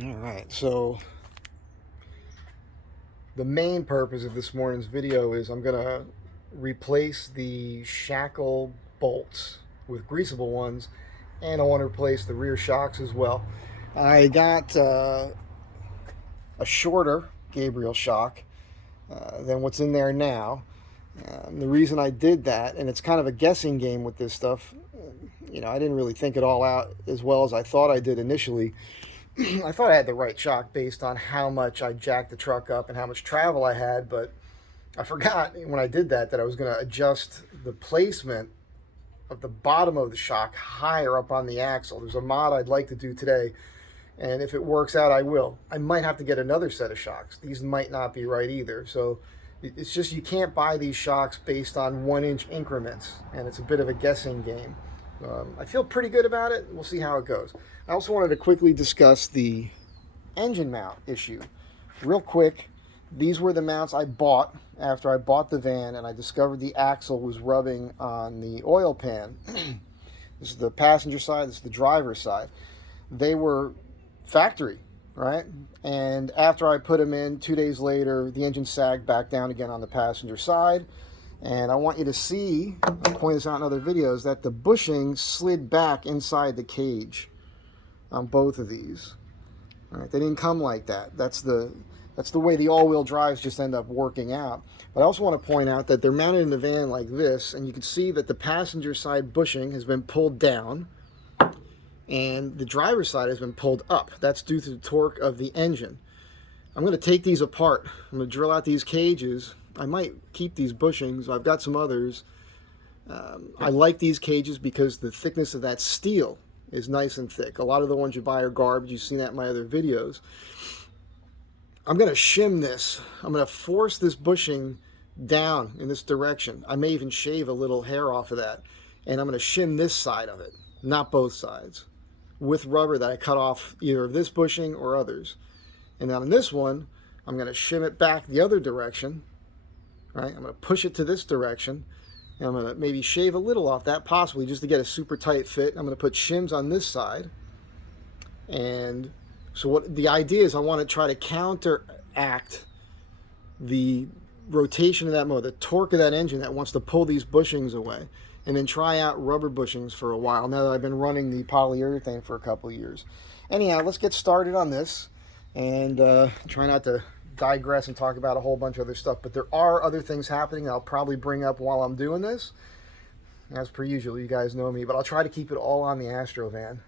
All right, so the main purpose of this morning's video is I'm gonna replace the shackle bolts with greasable ones, and I want to replace the rear shocks as well. I got a shorter Gabriel shock than what's in there now. The reason I did that, and it's kind of a guessing game with this stuff, I didn't really think it all out as well as I thought I did initially. I thought I had the right shock based on how much I jacked the truck up and how much travel I had, but I forgot when I did that I was going to adjust the placement of the bottom of the shock higher up on the axle. There's a mod I'd like to do today, and if it works out, I will. I might have to get another set of shocks. These might not be right either. So it's just you can't buy these shocks based on 1-inch increments, and it's a bit of a guessing game. I feel pretty good about it. We'll see how it goes. I also wanted to quickly discuss the engine mount issue. Real quick, these were the mounts I bought after I bought the van and I discovered the axle was rubbing on the oil pan. This is the passenger side, this is the driver's side. They were factory, right? And after I put them in, 2 days later, the engine sagged back down again on the passenger side. And I want you to see, I'll point this out in other videos, that the bushing slid back inside the cage on both of these. All right, they didn't come like that. That's the way the all-wheel drives just end up working out. But I also want to point out that they're mounted in the van like this, and you can see that the passenger side bushing has been pulled down, and the driver's side has been pulled up. That's due to the torque of the engine. I'm going to take these apart. I'm going to drill out these cages. I might keep these bushings. I've got some others. I like these cages because the thickness of that steel is nice and thick. A lot of the ones you buy are garbage. You've seen that in my other videos. I'm going to shim this. I'm going to force this bushing down in this direction. I may even shave a little hair off of that. And I'm going to shim this side of it, not both sides, with rubber that I cut off either of this bushing or others. And then on this one, I'm going to shim it back the other direction. Right? I'm going to push it to this direction, and I'm going to maybe shave a little off that, possibly just to get a super tight fit. I'm going to put shims on this side, and so what the idea is, I want to try to counteract the rotation of that motor, the torque of that engine that wants to pull these bushings away, and then try out rubber bushings for a while now that I've been running the polyurethane for a couple of years. Anyhow, let's get started on this, and try not to digress and talk about a whole bunch of other stuff, but there are other things happening I'll probably bring up while I'm doing this. As per usual, you guys know me, but I'll try to keep it all on the Astro van.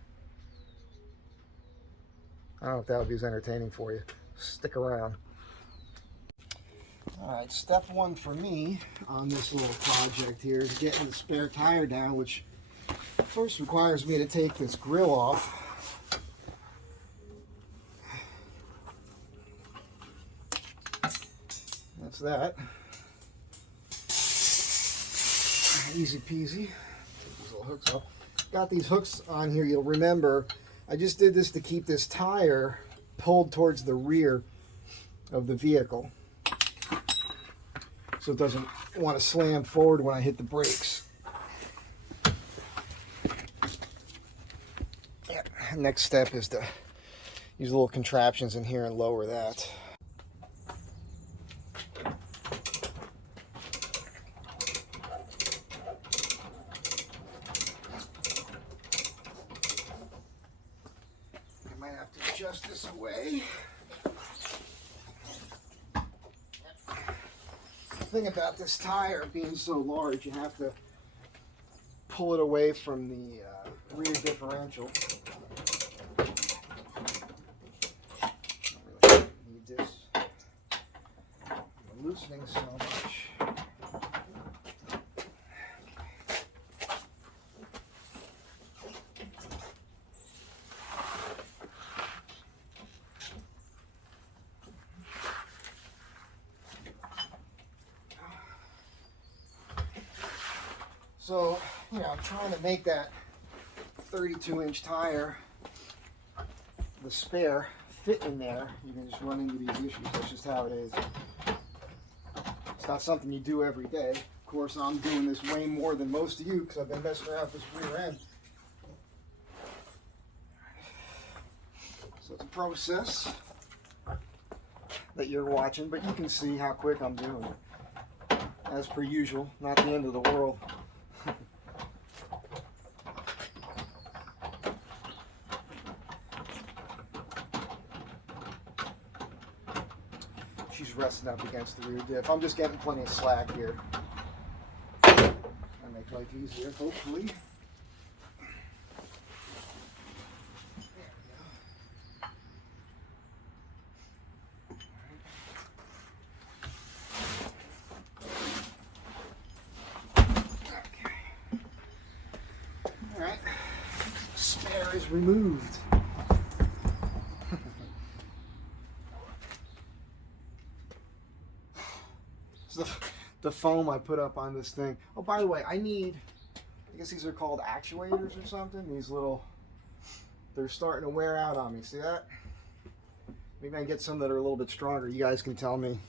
I don't know if that would be as entertaining for you. Stick around. Alright, step one for me on this little project here is getting the spare tire down, which first requires me to take this grill off. That's that. Easy peasy. Take these little hooks off. Got these hooks on here. You'll remember I just did this to keep this tire pulled towards the rear of the vehicle, so it doesn't want to slam forward when I hit the brakes. Yeah. Next step is to use little contraptions in here and lower that. Adjust this away. The thing about this tire being so large, you have to pull it away from the rear differential. Don't really need this. I'm loosening so much. So, I'm trying to make that 32-inch tire, the spare, fit in there. You can just run into these issues. That's just how it is. It's not something you do every day. Of course, I'm doing this way more than most of you because I've been messing around with this rear end. So it's process that you're watching, but you can see how quick I'm doing it. As per usual, not the end of the world. She's resting up against the rear diff. I'm just getting plenty of slack here. That'll make life easier, hopefully. Alright, spare is removed. So the foam I put up on this thing. Oh, by the way, I guess these are called actuators or something. These little, they're starting to wear out on me. See that? Maybe I can get some that are a little bit stronger. You guys can tell me.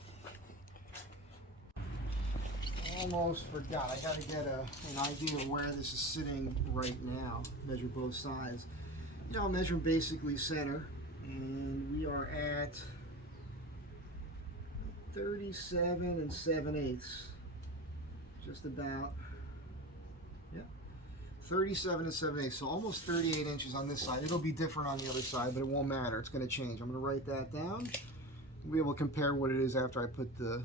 Almost forgot. I got to get an idea of where this is sitting right now. Measure both sides. You know, I'm measuring basically center, and we are at 37 7/8. Just about. Yeah. 37 7/8. So almost 38 inches on this side. It'll be different on the other side, but it won't matter. It's going to change. I'm going to write that down. We'll be able to compare what it is after I put the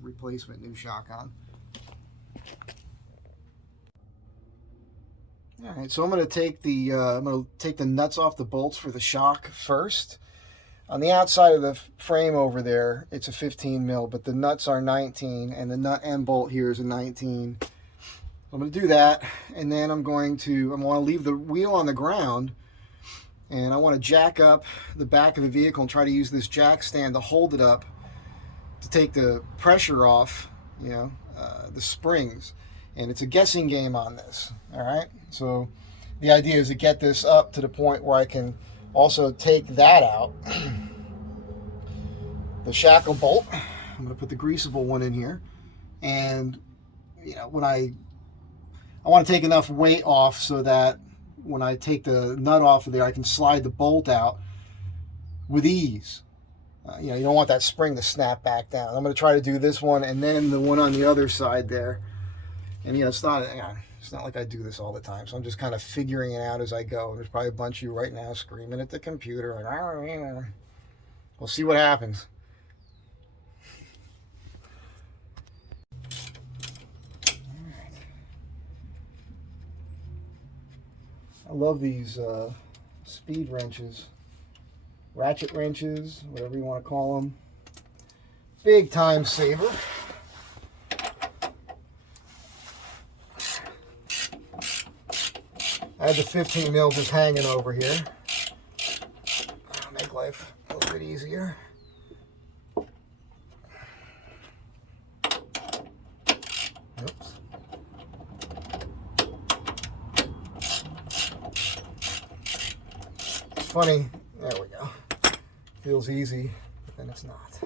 replacement new shock on. All right, so I'm going to take the nuts off the bolts for the shock first. On the outside of the frame over there, it's a 15 mil, but the nuts are 19, and the nut and bolt here is a 19. I'm going to do that, and then I want to leave the wheel on the ground, and I want to jack up the back of the vehicle and try to use this jack stand to hold it up to take the pressure off, the springs. And it's a guessing game on this, all right? So the idea is to get this up to the point where I can also take that out. The shackle bolt, I'm going to put the greasable one in here. And, when I want to take enough weight off so that when I take the nut off of there, I can slide the bolt out with ease. You don't want that spring to snap back down. I'm going to try to do this one and then the one on the other side there. And it's not like I do this all the time, so I'm just kind of figuring it out as I go. There's probably a bunch of you right now screaming at the computer, like, we'll see what happens. All right. I love these speed wrenches. Ratchet wrenches, whatever you want to call them. Big time saver. I have the 15 mil just hanging over here. Make life a little bit easier. Oops. It's funny. There we go. Feels easy, but then it's not.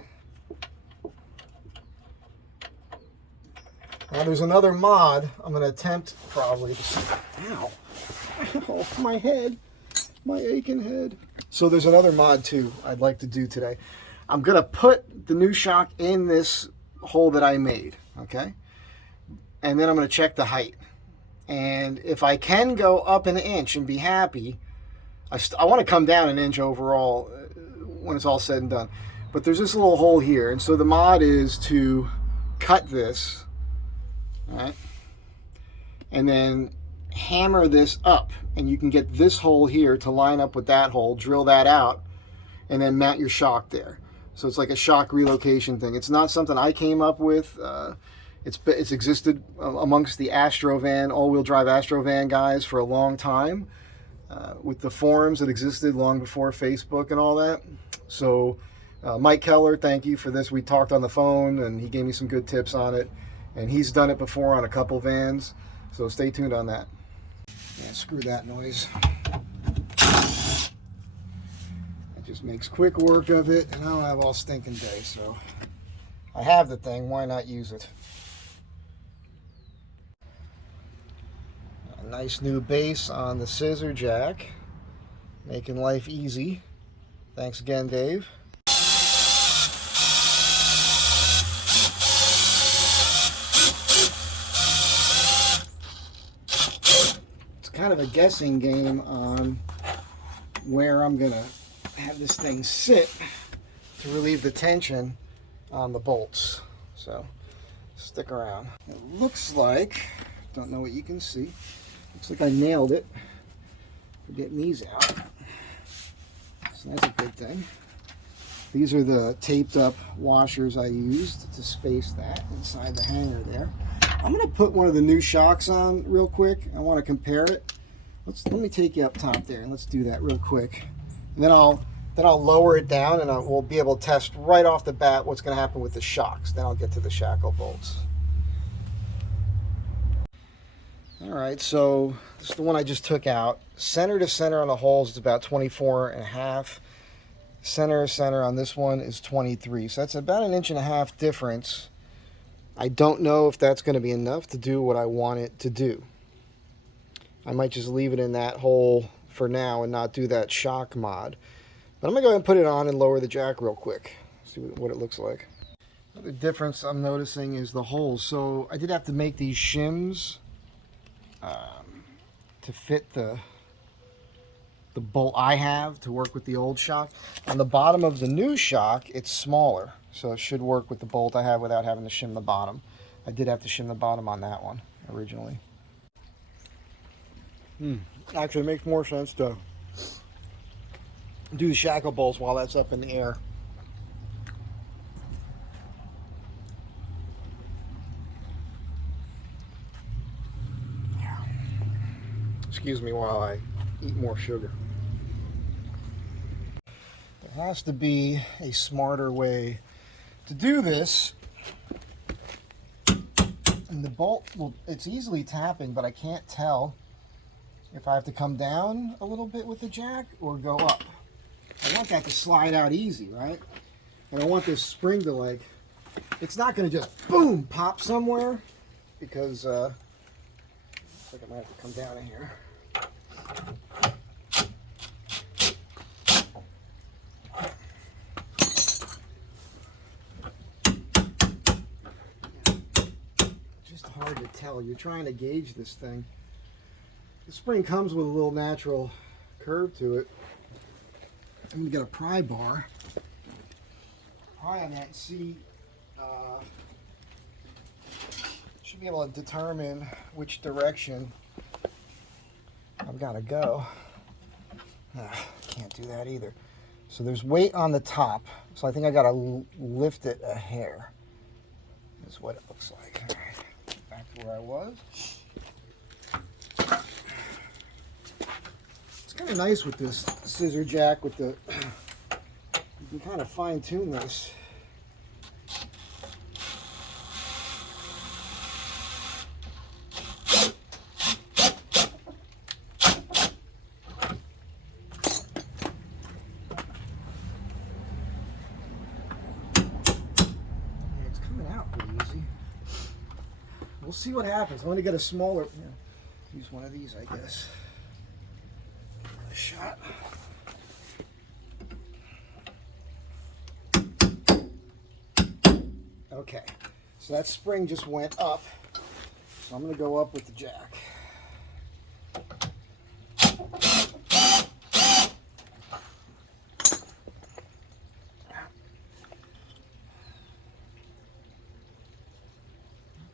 Now there's another mod I'm going to attempt probably to... Ow. Oh, my head. My aching head. So there's another mod too I'd like to do today. I'm going to put the new shock in this hole that I made, okay? And then I'm going to check the height. And if I can go up an inch and be happy, I want to come down an inch overall when it's all said and done. But there's this little hole here. And so the mod is to cut this, all right? And then hammer this up, and you can get this hole here to line up with that hole, drill that out, and then mount your shock there. So it's like a shock relocation thing. It's not something I came up with. It's existed amongst the Astro van, all-wheel drive Astro van guys for a long time, with the forums that existed long before Facebook and all that. So Mike Keller, thank you for this. We talked on the phone, and he gave me some good tips on it, and he's done it before on a couple vans, so stay tuned on that. Yeah, screw that noise. It just makes quick work of it, and I don't have all stinking day, so I have the thing, why not use it? A nice new base on the scissor jack, making life easy. Thanks again, Dave. It's kind of a guessing game on where I'm going to have this thing sit to relieve the tension on the bolts. So stick around. It looks like, don't know what you can see, looks like I nailed it for getting these out. So that's a good thing. These are the taped up washers I used to space that inside the hanger there. I'm going to put one of the new shocks on real quick. I want to compare it. Let me take you up top there and let's do that real quick. And then I'll lower it down and we'll be able to test right off the bat what's going to happen with the shocks. Then I'll get to the shackle bolts. All right, so this is the one I just took out. Center to center on the holes is about 24.5. Center to center on this one is 23. So that's about 1.5 inches difference. I don't know if that's going to be enough to do what I want it to do. I might just leave it in that hole for now and not do that shock mod. But I'm going to go ahead and put it on and lower the jack real quick. See what it looks like. The difference I'm noticing is the holes. So I did have to make these shims to fit the bolt I have to work with the old shock. On the bottom of the new shock, it's smaller. So it should work with the bolt I have without having to shim the bottom. I did have to shim the bottom on that one originally. Actually, it makes more sense to do the shackle bolts while that's up in the air. Excuse me while I eat more sugar. There has to be a smarter way to do this. And the bolt, well, it's easily tapping, but I can't tell if I have to come down a little bit with the jack or go up. I want that to slide out easy, right? And I want this spring to, like, it's not going to just boom pop somewhere, because looks like I might have to come down in here. Just hard to tell. You're trying to gauge this thing. The spring comes with a little natural curve to it. I'm going to get a pry bar. Pry on that and see. Should be able to determine which direction I've got to go. Can't do that either. So there's weight on the top. So I think I got to lift it a hair. Is what it looks like. All right, back to where I was. It's kind of nice with this scissor jack with the, you can kind of fine tune this. It's coming out pretty easy. We'll see what happens. I'm going to get a smaller, use one of these, I guess. Shot. Okay, so that spring just went up, so I'm going to go up with the jack.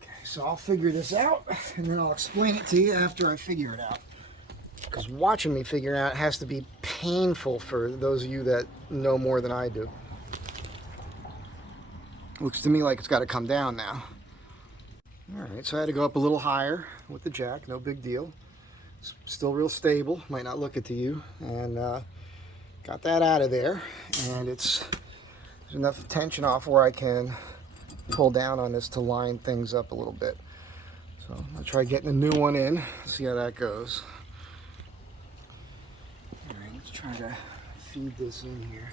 Okay, so I'll figure this out, and then I'll explain it to you after I figure it out. Because watching me figure it out has to be painful for those of you that know more than I do. Looks to me like it's got to come down now. Alright, so I had to go up a little higher with the jack, no big deal. It's still real stable, might not look it to you. And got that out of there. And there's enough tension off where I can pull down on this to line things up a little bit. So I'm going to try getting a new one in, see how that goes. Alright, let's try to feed this in here.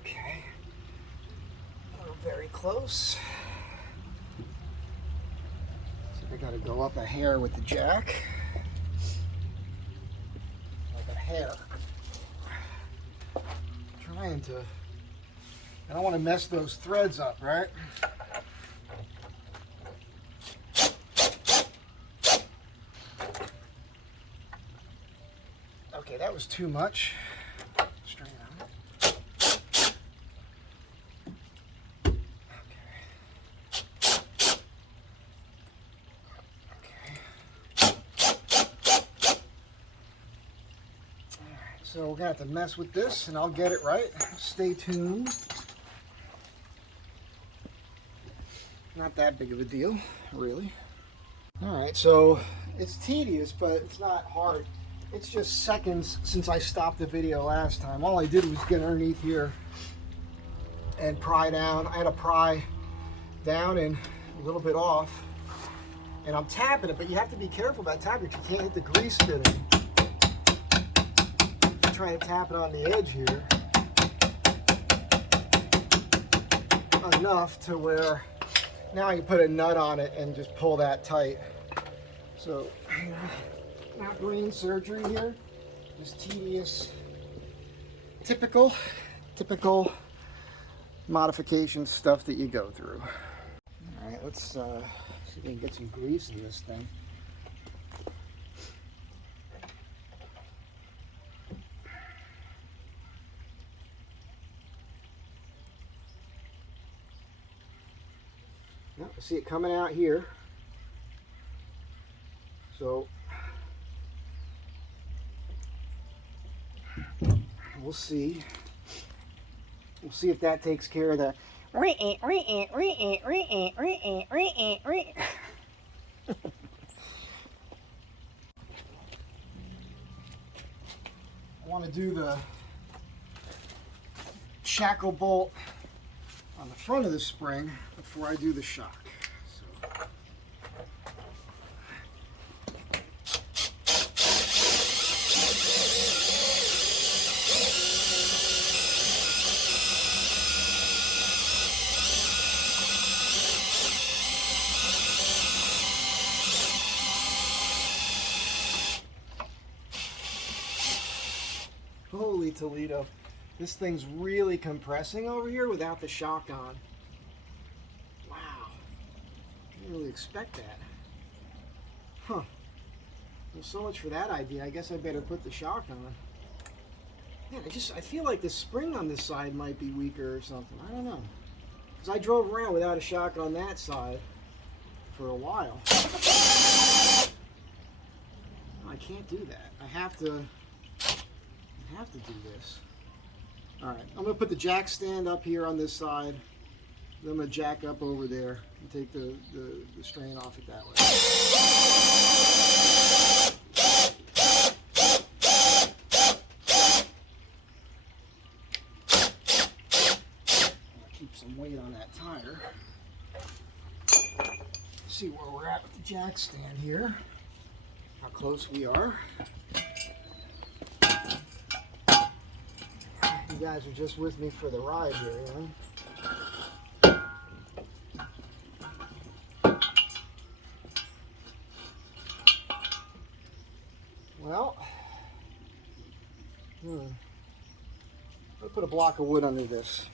Okay. close. So I gotta go up a hair with the jack. Like a hair. Trying to, I don't want to mess those threads up, right? Okay, that was too much. String it out. So we're gonna have to mess with this and I'll get it right. Stay tuned. Not that big of a deal, really. All right, so it's tedious, but it's not hard. It's just seconds since I stopped the video last time. All I did was get underneath here and pry down. I had to pry down and a little bit off. And I'm tapping it, but you have to be careful about tapping it. You can't hit the grease fitting. Try to tap it on the edge here enough to where now I can put a nut on it and just pull that tight. So not brain surgery here, just tedious, typical modification stuff that you go through. All right, let's see if we can get some grease in this thing. Now, see it coming out here. So we'll see. We'll see if that takes care of the I want to do the shackle bolt on the front of the spring before I do the shock. Holy Toledo. This thing's really compressing over here without the shock on. Wow. Didn't really expect that. Huh. Well, so much for that idea. I guess I better put the shock on. Man, I feel like the spring on this side might be weaker or something. I don't know. Because I drove around without a shock on that side for a while. I can't do that. I have to do this. All right, I'm gonna put the jack stand up here on this side. Then I'm gonna jack up over there and take the strain off it that way. Keep some weight on that tire. See where we're at with the jack stand here. How close we are. You guys are just with me for the ride here, you know? Well, I'll put a block of wood under this.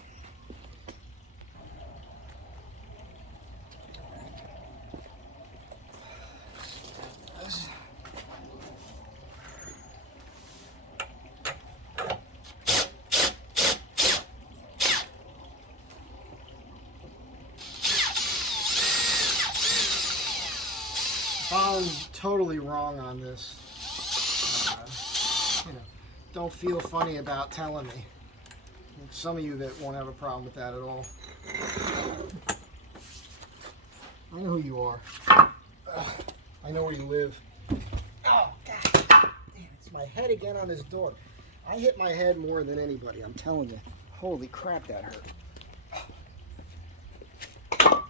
I'm totally wrong on this. You know, don't feel funny about telling me. Some of you that won't have a problem with that at all. I know who you are. I know where you live. Oh, God. Damn, it's my head again on this door. I hit my head more than anybody, I'm telling you. Holy crap, that hurt. That's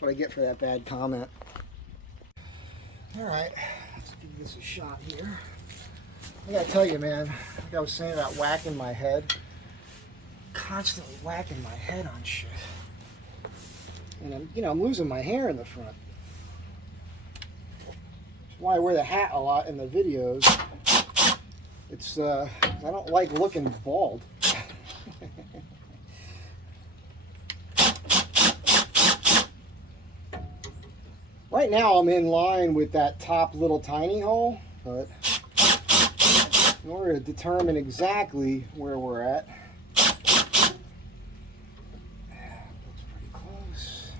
what I get for that bad comment. All right, let's give this a shot here. I gotta tell you, man, like I was saying about whacking my head, constantly whacking my head on shit. And I'm losing my hair in the front. That's why I wear the hat a lot in the videos. It's I don't like looking bald. Right now I'm in line with that top little tiny hole, but in order to determine exactly where we're at, looks pretty close.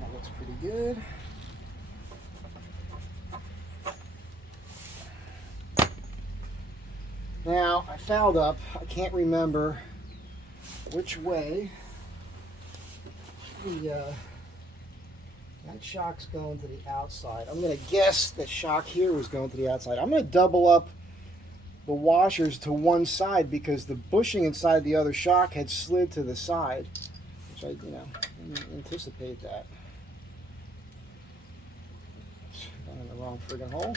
That looks pretty good. Now, I fouled up. I can't remember which way that shock's going to the outside. I'm going to guess the shock here was going to the outside. I'm going to double up the washers to one side because the bushing inside the other shock had slid to the side, which I didn't anticipate that. Got in the wrong friggin' hole.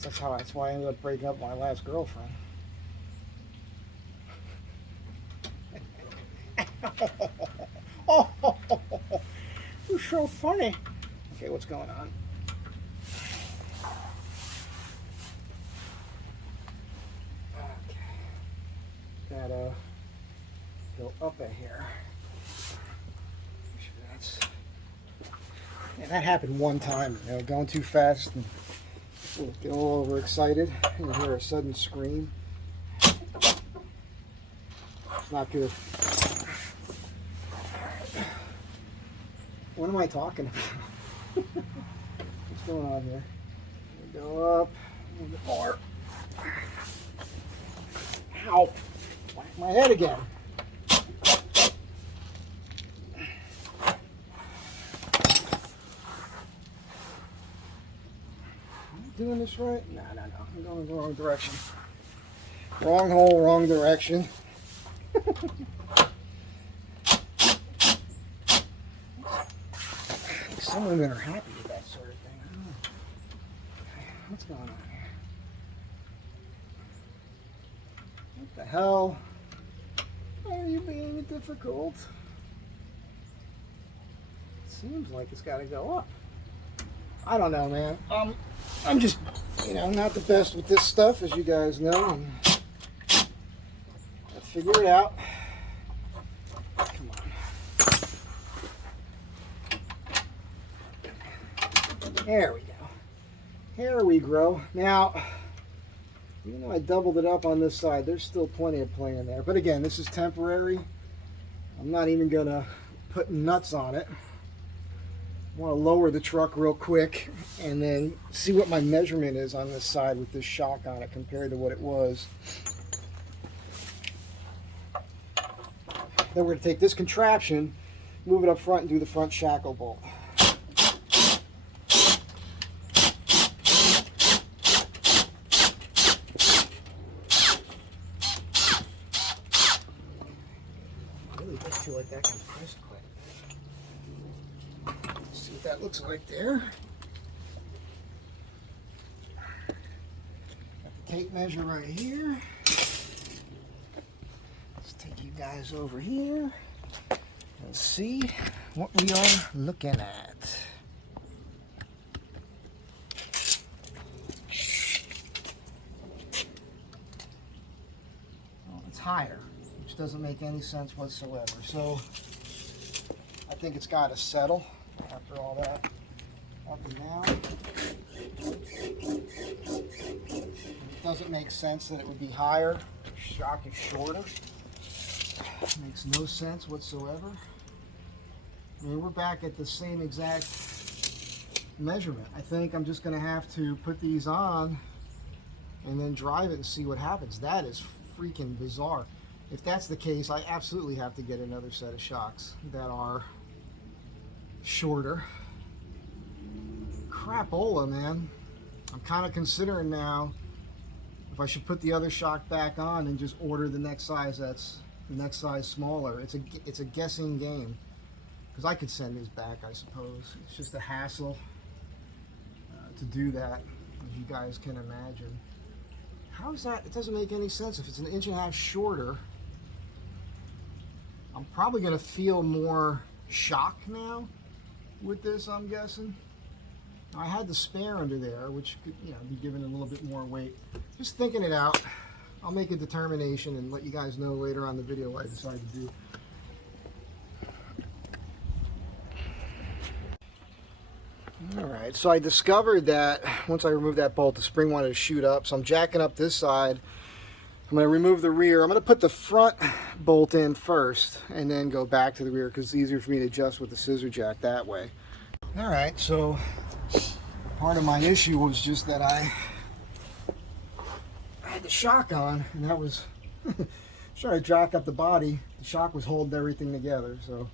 That's why I ended up breaking up with my last girlfriend. Oh, you're so funny. Okay, what's going on? Okay. Gotta go up a hair. And that happened one time, going too fast and get a little overexcited and you hear a sudden scream. It's not good. What am I talking about? What's going on here? Go up a little bit more. Ow! Whack my head again. Doing this right? No. I'm going the wrong direction. Wrong hole, wrong direction. Some women are happy with that sort of thing. I don't know. Okay, what's going on here? What the hell? Are you being difficult? It seems like it's got to go up. I don't know, man. I'm just, not the best with this stuff, as you guys know. And I'll figure it out. Come on. There we go. Here we grow. Now, even though I doubled it up on this side, there's still plenty of play in there. But again, this is temporary. I'm not even going to put nuts on it. I want to lower the truck real quick and then see what my measurement is on this side with this shock on it compared to what it was. Then we're going to take this contraption, move it up front and do the front shackle bolt. I really do feel like that compressed quite a bit. See what that looks like there. Got the tape measure right here. Let's take you guys over here and see what we are looking at. Well, it's higher, which doesn't make any sense whatsoever. So I think it's got to settle. After all that, up and down. It doesn't make sense that it would be higher. The shock is shorter. Makes no sense whatsoever. I mean, we're back at the same exact measurement. I think I'm just going to have to put these on and then drive it and see what happens. That is freaking bizarre. If that's the case, I absolutely have to get another set of shocks that are shorter. Crapola, man. I'm kind of considering now if I should put the other shock back on and just order the next size that's the next size smaller. It's a guessing game because I could send these back, I suppose. It's just a hassle to do that, as you guys can imagine. How is that? It doesn't make any sense. If it's an inch and a half shorter I'm probably going to feel more shock now with this, I'm guessing. I had the spare under there, which could, you know, be giving it a little bit more weight. Just thinking it out. I'll make a determination and let you guys know later on the video what I decide to do. Alright, so I discovered that once I removed that bolt, the spring wanted to shoot up. So I'm jacking up this side. I'm going to remove the rear. I'm going to put the front bolt in first and then go back to the rear because it's easier for me to adjust with the scissor jack that way. Alright, so part of my issue was just that I had the shock on, and that was trying to jack up the body. The shock was holding everything together, so.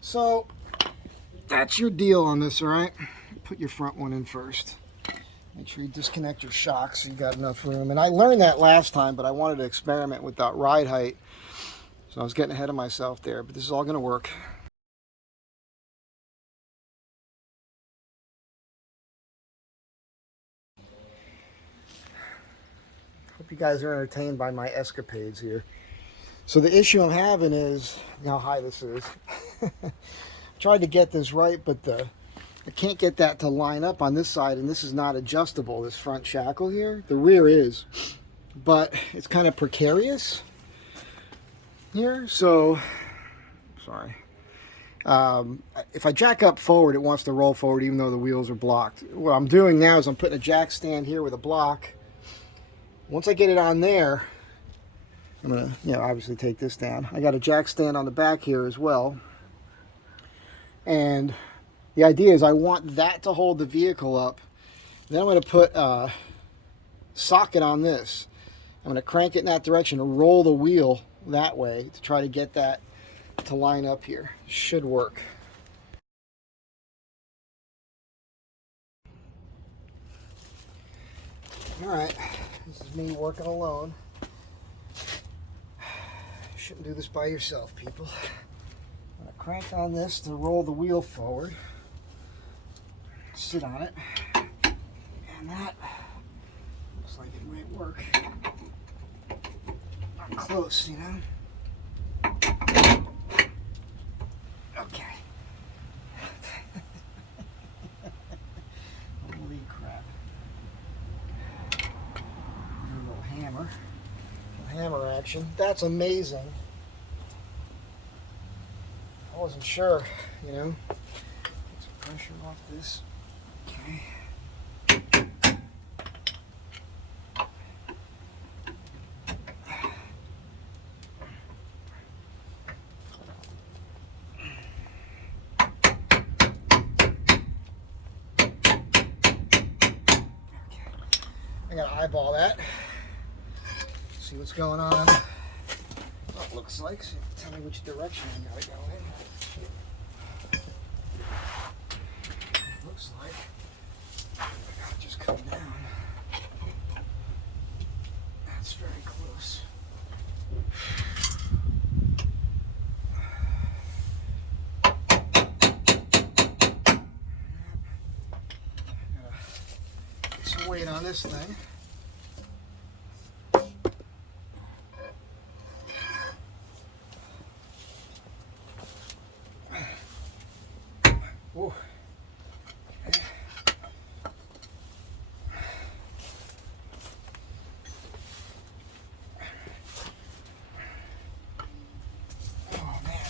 So that's your deal on this, all right? Put your front one in first. Make sure you disconnect your shocks so you got enough room. And I learned that last time, but I wanted to experiment with that ride height. So I was getting ahead of myself there, but this is all gonna work. Hope you guys are entertained by my escapades here. So the issue I'm having is, you know how high this is. Tried to get this right, but I can't get that to line up on this side, and this is not adjustable, this front shackle here. The rear is, but it's kind of precarious here, so, sorry. If I jack up forward, it wants to roll forward even though the wheels are blocked. What I'm doing now is I'm putting a jack stand here with a block. Once I get it on there, I'm going to, you know, obviously take this down. I got a jack stand on the back here as well. And the idea is I want that to hold the vehicle up. Then I'm going to put a socket on this. I'm going to crank it in that direction and roll the wheel that way to try to get that to line up here. Should work. All right, this is me working alone. Shouldn't do this by yourself, people. I'm going to crank on this to roll the wheel forward. Sit on it. And that looks like it might work. I'm close, you know? Okay. Holy crap. A little hammer. Hammer action. That's amazing. I wasn't sure, you know. Get some pressure off this. Okay. I gotta eyeball that. See what's going on. What it looks like. So tell me which direction I gotta go in. Looks like I gotta just come down. That's very close. Gotta get some weight on this thing. Ooh. Okay. Oh man.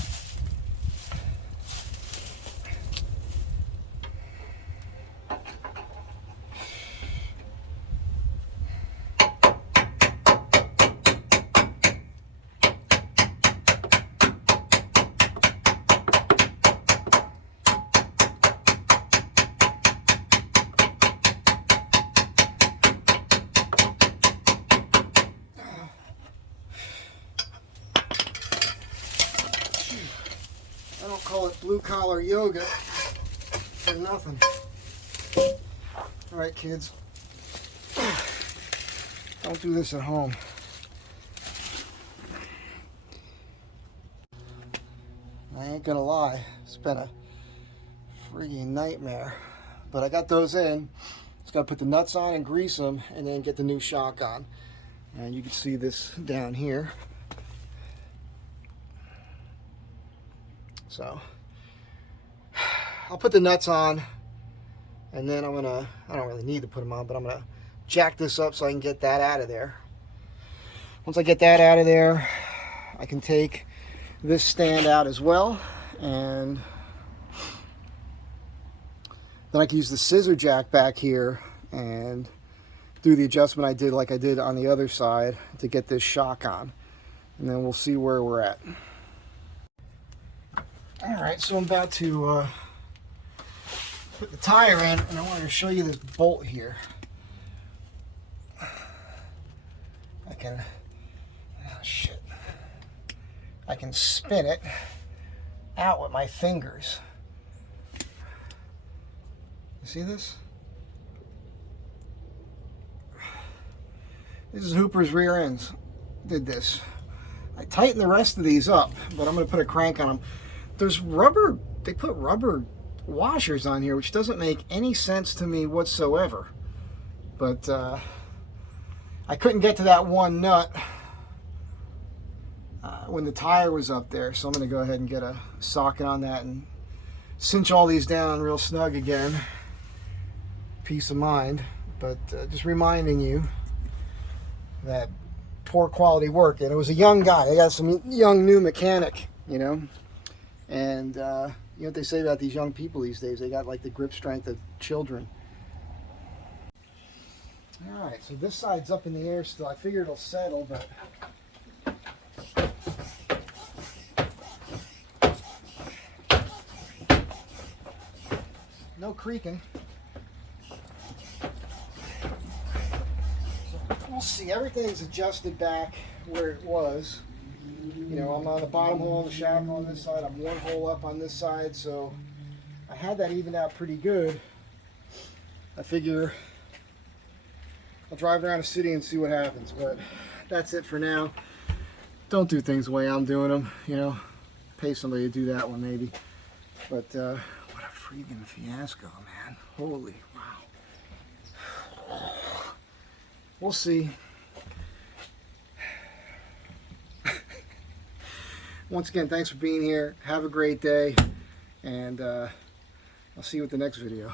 I don't call it blue collar yoga for nothing. All right, kids. Don't do this at home. I ain't gonna lie, it's been a friggin' nightmare. But I got those in. Just gotta put the nuts on and grease them and then get the new shock on. And you can see this down here. So I'll put the nuts on, and then I don't really need to put them on, but I'm gonna jack this up so I can get that out of there. Once I get that out of there, I can take this stand out as well, and then I can use the scissor jack back here and do the adjustment I did like I did on the other side to get this shock on, and then we'll see where we're at. Alright, so I'm about to put the tire in, and I wanted to show you this bolt here. I can spin it out with my fingers. You see this? This is Hooper's rear ends. Did this. I tightened the rest of these up, but I'm going to put a crank on them. There's rubber, they put rubber washers on here, which doesn't make any sense to me whatsoever. But I couldn't get to that one nut when the tire was up there, so I'm going to go ahead and get a socket on that and cinch all these down real snug again. Peace of mind. But just reminding you that poor quality work, and it was a young guy. They got some young new mechanic, you know, and you know what they say about these young people these days, they got like the grip strength of children. All right, so this side's up in the air still. I figure it'll settle, but no creaking. So we'll see. Everything's adjusted back where it was. You know, I'm on the bottom hole of the shackle on this side. I'm one hole up on this side, so I had that evened out pretty good. I figure I'll drive around the city and see what happens, but that's it for now. Don't do things the way I'm doing them, you know. Pay somebody to do that one maybe. But what a freaking fiasco, man. Holy wow. We'll see. Once again, thanks for being here. Have a great day, and I'll see you with the next video.